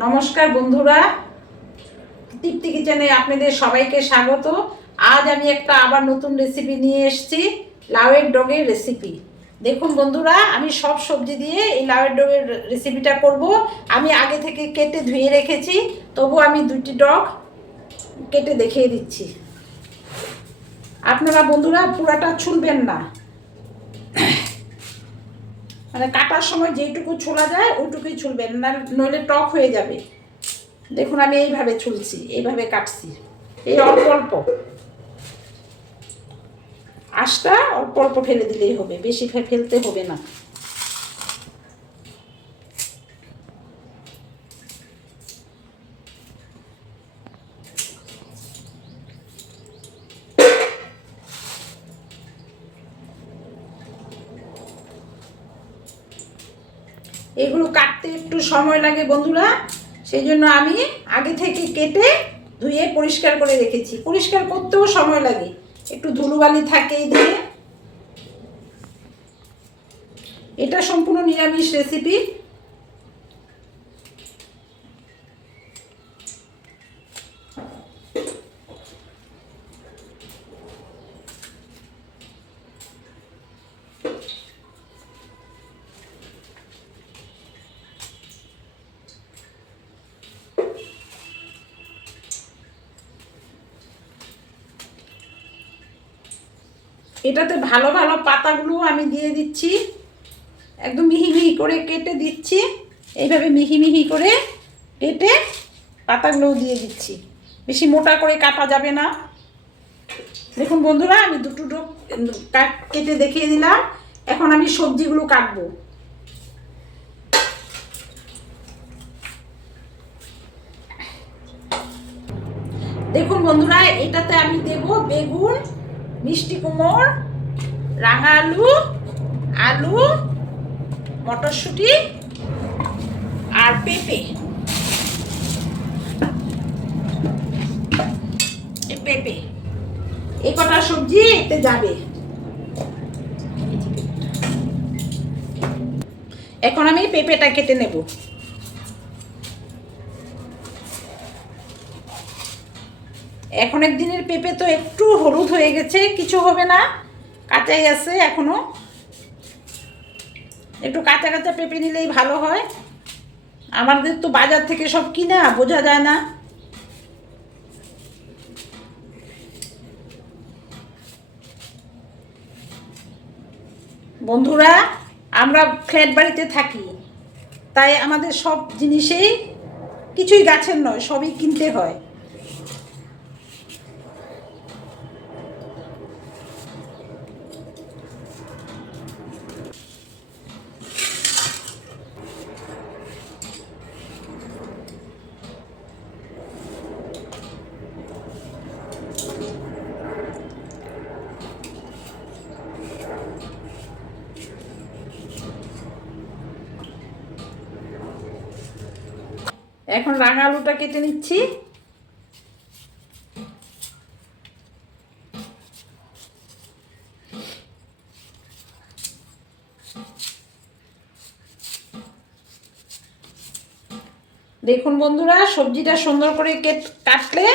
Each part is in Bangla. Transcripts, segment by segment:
নমস্কার বন্ধুরা, তৃপ্তি কিচেনে আপনাদের সবাইকে স্বাগত। আজ আমি একটা আবার নতুন রেসিপি নিয়ে এসেছি, লাউয়ের ডগের রেসিপি। দেখুন বন্ধুরা, আমি সব সবজি দিয়ে এই লাউয়ের ডগের রেসিপিটা করব। আমি আগে থেকে কেটে ধুয়ে রেখেছি, তবু আমি দুটি ডগ কেটে দেখিয়ে দিচ্ছি। আপনারা বন্ধুরা পুরাটা ছুলবেন না, মানে কাটার সময় যেটুকু ছোলা যায় ওইটুকুই ছুলবেন না, নইলে টক হয়ে যাবে। দেখুন আমি এইভাবে ছুলছি, এইভাবে কাটছি, এই অল্প অল্প আঁশটা অল্প অল্প ফেলে দিলেই হবে, বেশি ফেলতে হবে না। এগুলো কাটতে একটু সময় লাগে বন্ধুরা, সেই জন্য আমি আগে থেকে কেটে ধুয়ে পরিষ্কার করে রেখেছি। পরিষ্কার করতেও সময় লাগে, একটু ধুলোবালি থাকে এই দিয়ে। এটা সম্পূর্ণ নিরামিষ রেসিপি। এটাতে ভালো ভালো পাতাগুলো আমি দিয়ে দিচ্ছি, একদম মিহি মিহি করে কেটে দিচ্ছি। এইভাবে মিহি মিহি করে কেটে পাতাগুলোও দিয়ে দিচ্ছি, বেশি মোটা করে কাটা যাবে না। দেখুন বন্ধুরা, আমি দুটো ডোক কেটে দেখিয়ে দিলাম। এখন আমি সবজিগুলো কাটবো। দেখুন বন্ধুরা, এটাতে আমি দেব বেগুন, মিষ্টি কুমড়, রাঙা আলু, আলু, মটরশুঁটি আর পেঁপে। পেঁপে এই কটা সবজি এতে যাবে। এখন আমি পেঁপেটা কেটে নেব। এখনের দিনের পেঁপে তো একটু হলুদ হয়ে গেছে, কিছু হবে না, কাঁচাই আছে এখনো। একটু কাঁচা কাঁচা পেঁপে নিলেই ভালো হয়। আমাদের তো বাজার থেকে সব কিনা, বোঝা যায় না। বন্ধুরা, আমরা ফ্ল্যাট বাড়িতে থাকি, তাই আমাদের সব জিনিসেই কিছুই গাছের নয়, সবই কিনতে হয়। এখন রাঙা আলুটা কেটে নিচ্ছি। দেখুন বন্ধুরা, সবজিটা সুন্দর করে কাটলে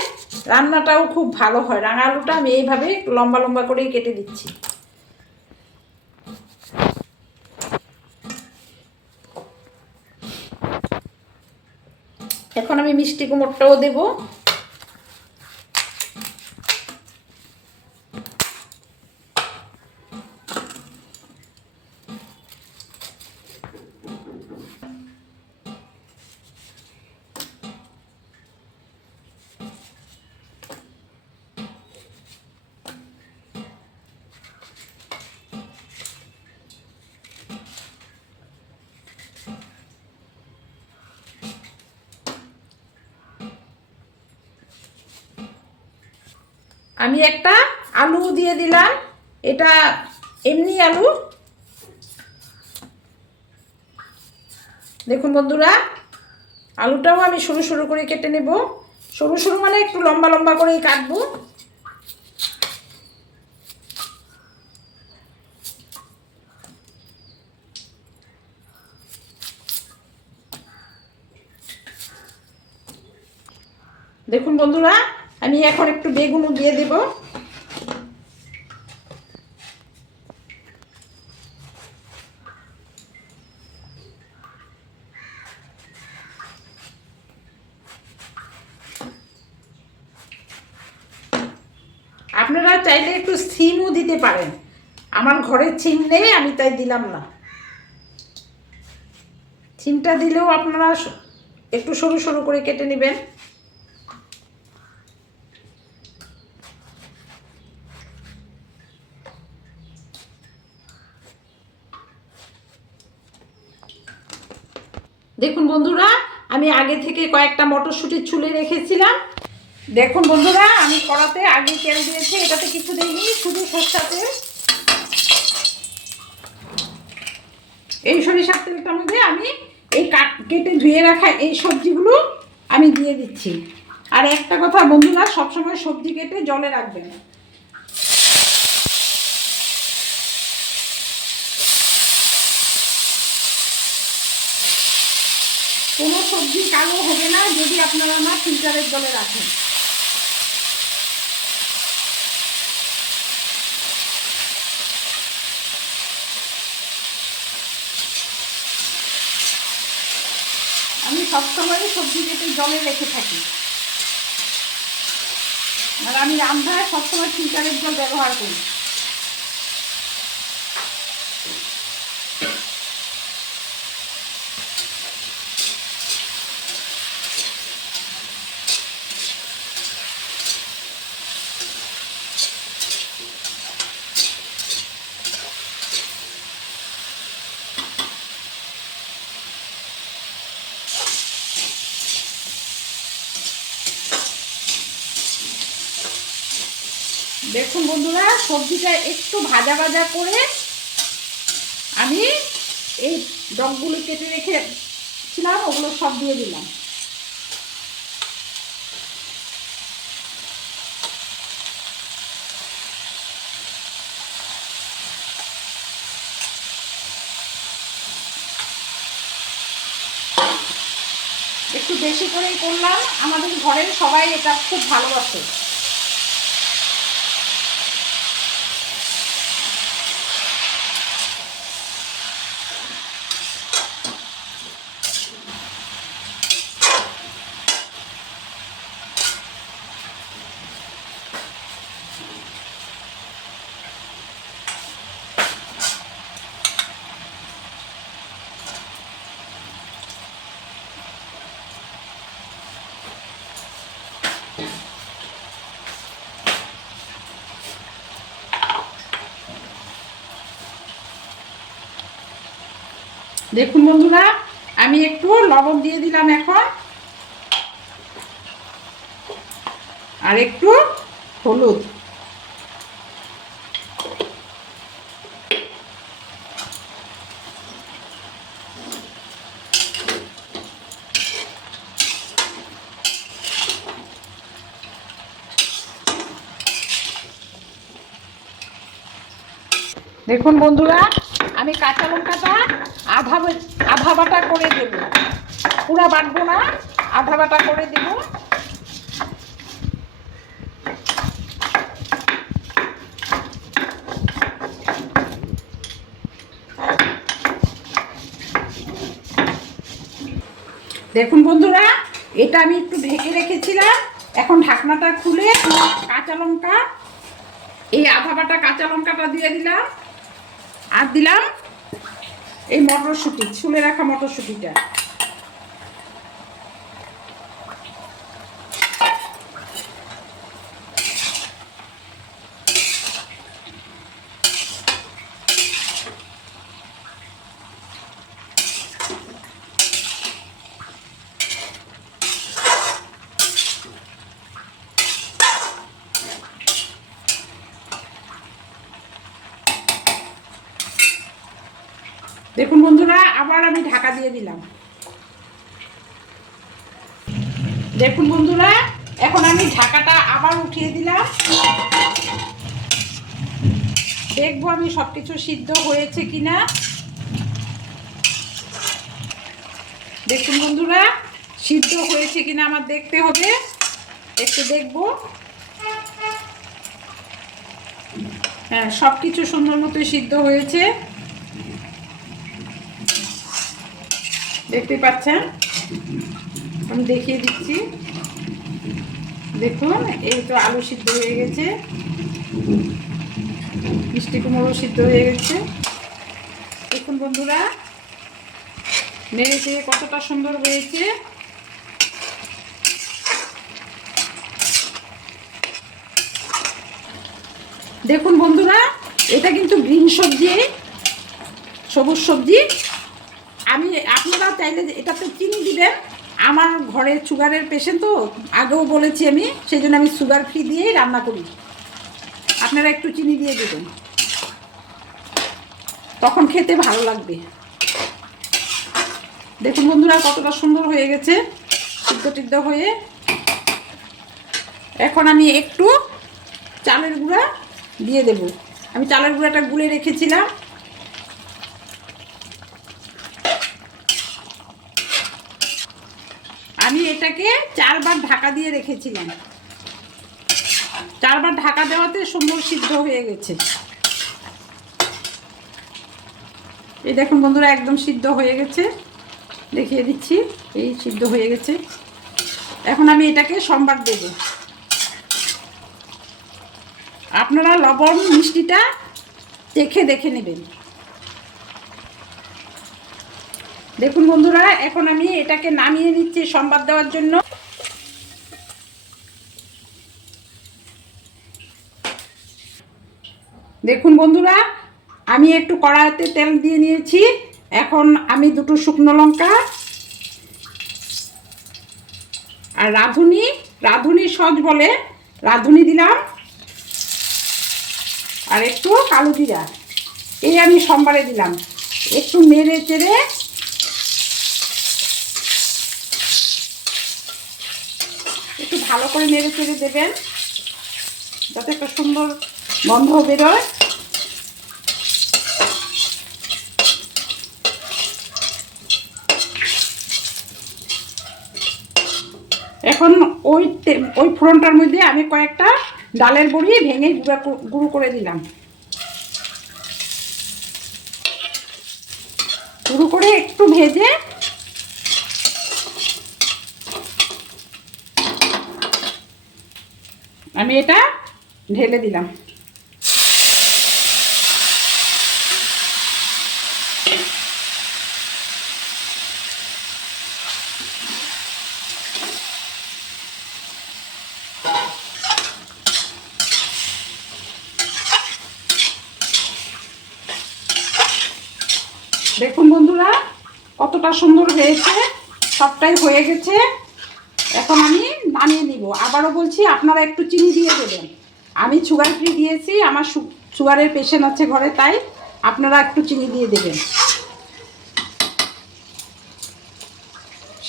রান্নাটাও খুব ভালো হয়। রাঙা আলুটা আমি এইভাবে লম্বা লম্বা করেই কেটে দিচ্ছি। এখন আমি মিষ্টি কুমড়টাও দেব। আমি একটা আলু দিয়ে দিলাম, এটা এমনি আলু। দেখুন বন্ধুরা, আলুটাও আমি সরু সরু করে কেটে নেব। সরু সরু মানে একটু লম্বা লম্বা করেই কাটবো। দেখুন বন্ধুরা, আমি এখন একটু বেগুনও দিয়ে দেব। আপনারা চাইলে একটু সিমও দিতে পারেন, আমার ঘরে সিম নেই, আমি তাই দিলাম না। সিমটা দিলেও আপনারা একটু সরু সরু করে কেটে নেবেন। দেখুন বন্ধুরা, আমি আগে থেকে কয়েকটা মটরশুঁটি ছুলে রেখেছিলাম। দেখুন বন্ধুরা, আমি কড়াতে আগে তেল দিয়েছি, এটাতে কিছু দিইনি, শুধু সরষের তেল। এই সরিষার তেলটার মধ্যে আমি এই কেটে ধুয়ে রাখা এই সবজিগুলো আমি দিয়ে দিচ্ছি। আর একটা কথা বন্ধুরা, সবসময় সবজি কেটে জলে রাখবেন। কোনো সবজি কালো হবে না যদি আপনারা না ফিল্টারের জলে রাখেন। আমি সবসময় সবজি কেটে জলে রেখে থাকি, আর আমি রান্নায় সবসময় ফিল্টারের জল ব্যবহার করি। দেখুন বন্ধুরা, সবজিটা একটু ভাজা ভাজা করে আমি এই ডগগুলো কেটে রেখেছিলাম ওগুলো সব দিয়ে দিলাম। একটু বেশি করেই করলাম, আমাদের ঘরের সবাই এটা খুব ভালোবাসে। দেখুন বন্ধুরা, আমি একটু লবণ দিয়ে দিলাম এখন, আর একটু হলুদ। দেখুন বন্ধুরা, আমি কাঁচা লঙ্কাটা আধা বাটা করে দেব, পুরা বাটবো না, আধা বাটা করে দেব। দেখুন বন্ধুরা, এটা আমি একটু ঢেকে রেখেছিলাম, এখন ঢাকনাটা খুলে কাঁচা লঙ্কা, এই আধা বাটা কাঁচা লঙ্কাটা দিয়ে দিলাম, আর দিলাম এই মটরশুঁটি, ছুলে রাখা মটরশুঁটিটা। দেখুন বন্ধুরা, আবার আমি ঢাকা দিয়ে দিলাম। দেখুন বন্ধুরা, এখন আমি ঢাকাটা আবার উঠিয়ে দিলাম, দেখবো আমি সবকিছু সিদ্ধ হয়েছে কিনা। দেখুন বন্ধুরা, সিদ্ধ হয়েছে কিনা আমার দেখতে হবে। একটু দেখবো। হ্যাঁ, সব কিছু সুন্দর মতো সিদ্ধ হয়েছে, দেখতে পাচ্ছেন। আমি দেখিয়ে দিচ্ছি, দেখুন এই তো আলু সিদ্ধ হয়ে গেছে, মিষ্টি কুমড়ো সিদ্ধ হয়ে গেছে। দেখুন বন্ধুরা, নেড়ে চেড়ে কতটা সুন্দর হয়েছে। দেখুন বন্ধুরা, এটা কিন্তু গ্রিন সবজি, সবুজ সবজি। আপনারা চাইলে এটাতে চিনি দিবেন। আমার ঘরে সুগারের পেশেন্ট তো, আগেও বলেছি আমি, সেই জন্য আমি সুগার ফ্রি দিয়েই রান্না করি। আপনারা একটু চিনি দিয়ে দেবেন, তখন খেতে ভালো লাগবে। দেখুন বন্ধুরা, কতটা সুন্দর হয়ে গেছে সিদ্ধ টিদ্ধ হয়ে। এখন আমি একটু চালের গুঁড়া দিয়ে দেব। আমি চালের গুঁড়াটা গুলে রেখেছিলাম। আমি এটাকে 4 বার ঢাকা দিয়ে রেখেছিলাম। 4 বার ঢাকা দেওয়াতে সুন্দর সিদ্ধ হয়ে গেছে। এই দেখুন বন্ধুরা, একদম সিদ্ধ হয়ে গেছে, দেখিয়ে দিচ্ছি, এই সিদ্ধ হয়ে গেছে। এখন আমি এটাকে সম্বার দেব। আপনারা লবণ মিষ্টিটা চেখে দেখে নেবেন। দেখুন বন্ধুরা, এখন আমি এটাকে নামিয়ে নিচ্ছি সম্বার দেওয়ার জন্য। দেখুন বন্ধুরা, আমি একটু কড়াইতে তেল দিয়ে নিয়েছি। এখন আমি 2টো শুকনো লঙ্কা আর রাঁধুনি সস বলে, রাঁধুনি দিলাম, আর একটু কালো জিরা, এই আমি সম্বারে দিলাম। একটু নেড়ে চেড়ে একটু ভালো করে নেড়ে চেড়ে দেবেন, যাতে একটা সুন্দর গন্ধ বেরোয়। এখন ওই ফোড়নটার মধ্যে আমি কয়েকটা ডালের বড়ি ভেঙে গুঁড়ো করে দিলাম। গুঁড়ো করে একটু ভেজে আমি এটা ঢেলে দিলাম। দেখুন বন্ধুরা, কতটা সুন্দর হয়েছে, সবটাই হয়ে গেছে। এখন আমি নামিয়ে নিব। আবারও বলছি, আপনারা একটু চিনি দিয়ে দেবেন। আমি সুগার ফ্রি দিয়েছি, আমার সুগারের পেশেন্ট আছে ঘরে, তাই আপনারা একটু চিনি দিয়ে দেবেন।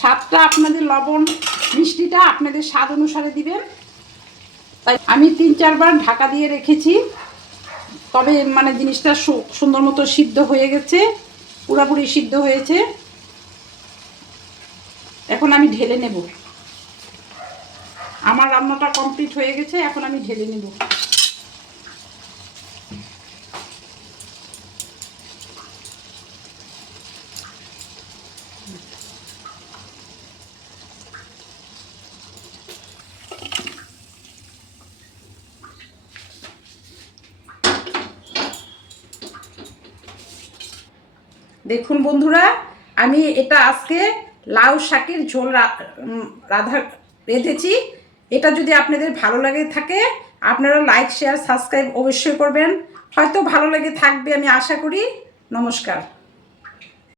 স্বাদটা আপনাদের, লবণ মিষ্টিটা আপনাদের স্বাদ অনুসারে দিবেন। তাই আমি 3-4 বার ঢাকা দিয়ে রেখেছি, তবে মানে জিনিসটা সুন্দর মতো সিদ্ধ হয়ে গেছে, পুরোপুরি সিদ্ধ হয়েছে। এখন আমি ঢেলে নেব। আমার রান্নাটা কমপ্লিট হয়ে গেছে, এখন আমি ঢেলে নেব। দেখুন বন্ধুরা, আমি এটা আজকে লাউ শাকের ঝোল রেঁধেছি। এটা যদি আপনাদের ভালো লাগে থাকে, আপনারা লাইক শেয়ার সাবস্ক্রাইব অবশ্যই করবেন। হয়তো ভালো লেগে থাকবে, আমি আশা করি। নমস্কার।